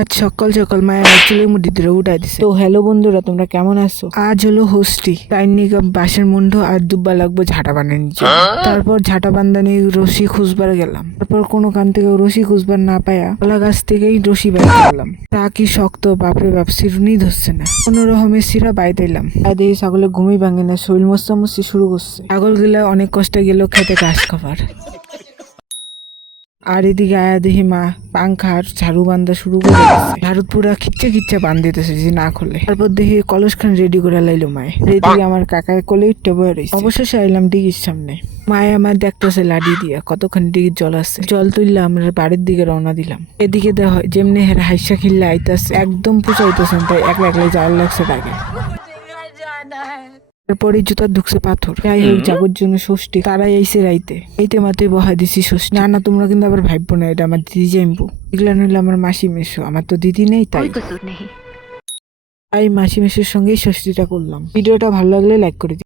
আজ সকাল সকাল মায়ের চুলের মুঠি ধরে উঠাই দিছে। তো হ্যালো বন্ধুরা, তোমরা কেমন আছো? আজ হলো হোস্টি তাইনি বাঁশের মুন্ড আর দুব্বা লাগবে ঝাঁটা বানানোর নিচে। তারপর ঝাঁটা বান্ধানি রশি খুঁজবার গেলাম। তারপর কোনো কান থেকে রশি খুঁজবার না পায়া কলা গাছ থেকেই রশি বাইর করলাম। তা কি শক্ত, বাপরে বাপ, সিরুনি ধরছে না। কোনো রকমের সিরা বাইতাইলাম। দেখি ছাগলে ঘুমিয়ে ভাঙে না, শরীর মোস্তামস্তি শুরু করছে। ছাগল গুলা অনেক কষ্টে গেল খেতে ঘাস খাবার। আর এদিকে আয়া দেখি মা পাংখার ঝাড়ু বান্ধা শুরু করে দিচ্ছে। ঝাড়ু পুরা খিচ্ছে খিচ্ছে বান দিতেছে যে না খুলে। তারপর দেখি কলস খান রেডি করে লাইলো মায়ে। এদিকে আমার কাকায় কোলে উঠতে বয়ে রয়েছে। অবশেষে আইলাম দিঘির সামনে। মায়ে আমার দেখতেছে লাডি দিয়া কতখানি দিঘির জল আছে। জল তুললে আমরা বাড়ির দিকে রওনা দিলাম। এদিকে দেখ যেমনি হের হাইসা খিল্লা আইতাছে, একদম পুচাইতেছেন, তাই একলা একলাই যাওয়ার লাগছে তাকে। তারপরে জুতা ঢুকছে পাথর। যাই হোক, জাগর জন্য ষষ্ঠী তারাই আইসে রাইতে। এইতে মাত্রই বহাই দিছি ষষ্ঠী। না তোমরা কিন্তু আবার ভাববো না এটা আমার দিদি জাইম্বু। এগুলা নইলে আমার মাসি মেশো, আমার তো দিদি নেই, তাই মাসি মেশোর সঙ্গেই ষষ্ঠীটা করলাম। ভিডিওটা ভালো লাগলে লাইক করে দিও।